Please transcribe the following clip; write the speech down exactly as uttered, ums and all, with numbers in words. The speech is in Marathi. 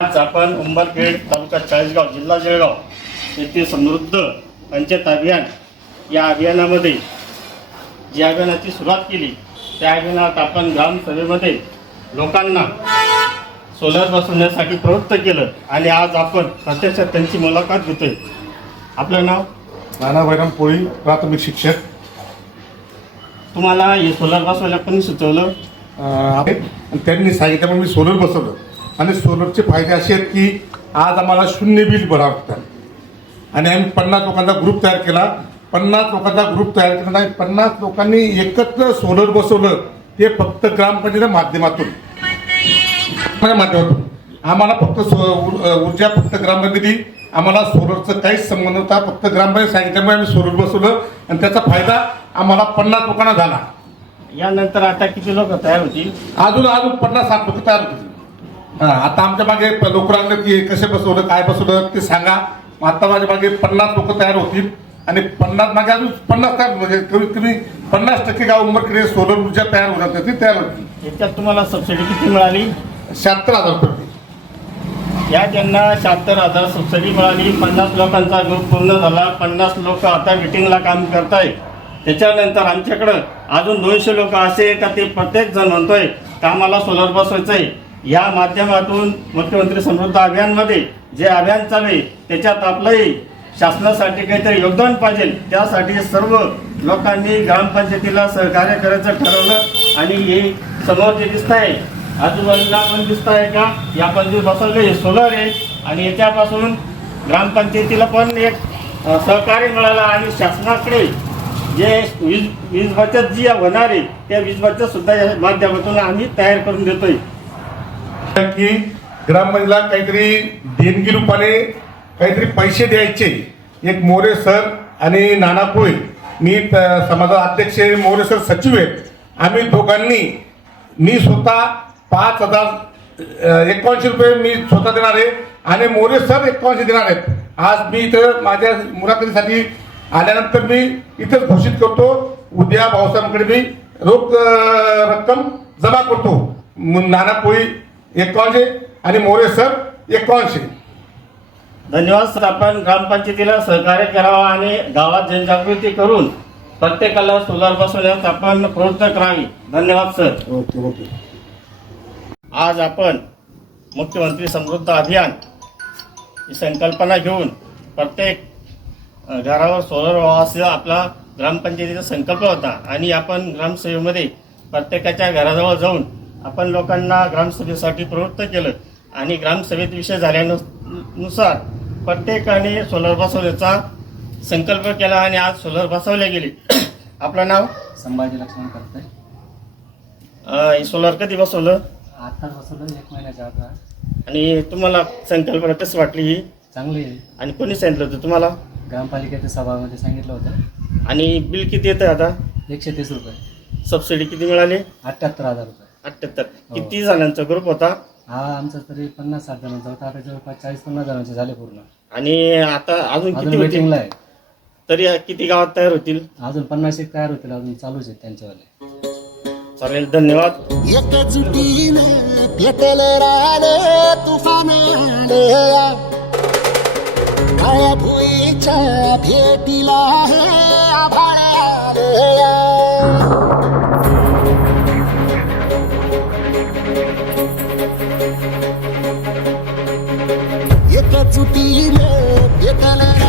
आज आपण उंबरखेड तालुका चाळीसगाव जिल्हा जळगाव येथे समृद्ध पंचायत अभियान या अभियानामध्ये ज्या अभियानाची सुरुवात केली त्या अभियानात आपण ग्रामसभेमध्ये लोकांना सोलर बसवण्यासाठी प्रवृत्त केलं आणि आज आपण प्रत्यक्षात त्यांची मुलाखत घेतोय. आपलं नाव? नाना बैराम पोळी, प्राथमिक शिक्षक. तुम्हाला हे सोलर बसवायला कोणी सुचवलं? त्यांनी सांगितलं म्हणून मी सोलर बसवलं आणि सोलरचे फायदे असे आहेत की आज आम्हाला शून्य बिल भरावं लागतं आणि आम्ही पन्नास लोकांचा ग्रुप तयार केला. पन्नास लोकांचा ग्रुप तयार केला आणि पन्नास लोकांनी एकत्र सोलर बसवलं. ते फक्त ग्रामपंचायतीच्या माध्यमातून माध्यमातून आम्हाला फक्त ऊर्जा फक्त ग्रामपंचायती आम्हाला सोलरचं काहीच संबंध होता. फक्त ग्रामपंचायत सांगितल्यामुळे आम्ही सोलर बसवलं आणि त्याचा फायदा आम्हाला पन्नास लोकांना झाला. यानंतर आता किती लोक तयार होतील? अजून अजून पन्नास साठ लोक तयार होतील. हां, आता आमच्या मागे लोक राहिले की कसे बसवलं काय बसवलं ते सांगा. आता माझ्या मागे पन्नास लोक तयार होतील आणि पन्नास मागे अजून पन्नास तयार म्हणजे कमीत कमी पन्नास टक्के गाव उंबरखेड सोलर ऊर्जा तयार होणार ती तयार होती. याच्यात तुम्हाला सबसिडी किती मिळाली? शहात्तर हजार रुपये. या त्यांना शहात्तर हजार सबसिडी मिळाली. पन्नास लोकांचा ग्रुप पूर्ण झाला. पन्नास लोक आता मिटिंगला काम करताय. त्याच्यानंतर आमच्याकडं अजून दोनशे लोक असे का ते प्रत्येक जण म्हणतोय का आम्हाला सोलर बसवायचं आहे. या माध्यमातून मुख्यमंत्री समृद्ध अभियानमध्ये जे अभियान चालू आहे त्याच्यात आपलंही शासनासाठी काहीतरी योगदान पाहिजे. त्यासाठी सर्व लोकांनी ग्रामपंचायतीला सहकार्य करायचं ठरवलं आणि हे समोर जे दिसत आहे आजूबाजूला पण दिसत आहे का या पण जे बसवलं हे सोलर आहे आणि याच्यापासून ग्रामपंचायतीला पण एक सहकार्य मिळालं आणि शासनाकडे जे वीज वीज बचत जी होणार आहे त्या वीज बचत सुद्धा या माध्यमातून आम्ही तयार करून देतोय. की ग्रामपंचायतीला काहीतरी देणगी रूपाने काहीतरी पैसे द्यायचे. एक मोरे सर आणि नाना पोळी, मी समाजा अध्यक्ष मोरे सर सचिव आहेत. आम्ही दोघांनी मी स्वतः पाच हजार एकावन्नशे रुपये मी स्वतः देणार आहे आणि मोरे सर एकावन्नशे देणार आहेत. आज मी इथं माझ्या मुलाखतीसाठी आल्यानंतर मी इथंच घोषित करतो. उद्या भाऊसाहेबांकडे मी रोख रक्कम जमा करतो. नाना पोळी एकावन्नशे आणि मोरे सर एकावन्नशे. धन्यवाद सर. आपण ग्रामपंचायतीला सहकार्य करावं आणि गावात जनजागृती करून प्रत्येकाला सोलर बसवण्यास आपण प्रवृत्त करावी. धन्यवाद सर. Okay okay. आज आपण मुख्यमंत्री समृद्ध अभियान ही संकल्पना घेऊन प्रत्येक घरावर सोलर व्हावा आपला ग्रामपंचायतीचा संकल्प होता आणि आपण ग्रामसभेमध्ये प्रत्येकाच्या घराजवळ जाऊन आपण लोकांना ग्रामसभेसाठी प्रवृत्त केलं आणि ग्रामसभेत विषय झाल्यानुसार प्रत्येकाने सोलर बसवण्याचा संकल्प केला आणि आज सोलर बसवले गेले. आपलं नाव? संभाजी लक्ष्मण करतोय. हे सोलर कधी बसवलं? आता बसवलं एक महिन्याच्या आता. आणि तुम्हाला संकल्पना कशी वाटली ही? चांगली आहे. आणि कोणी सांगितलं होतं तुम्हाला? ग्रामपालिकेच्या सभामध्ये सांगितलं होतं. आणि बिल किती येतं आता? एकशे तीस रुपये. सबसिडी किती मिळाली? अठ्ठ्याहत्तर हजार रुपये. अठ्ठ्याहत्तर. किती जणांचा ग्रुप होता? हा आमचा तरी पन्नास साठ जणांचा होता. आता जवळपास चाळीस पन्नास जणांचे झाले पूर्ण. आणि आता अजून किती मीटिंगला आहे. तरी किती गावात तयार होतील? अजून पन्नास एक तयार होतील. अजून चालूच आहेत त्यांच्यावाले. चालेल, धन्यवाद. भेटीला एक जुटी में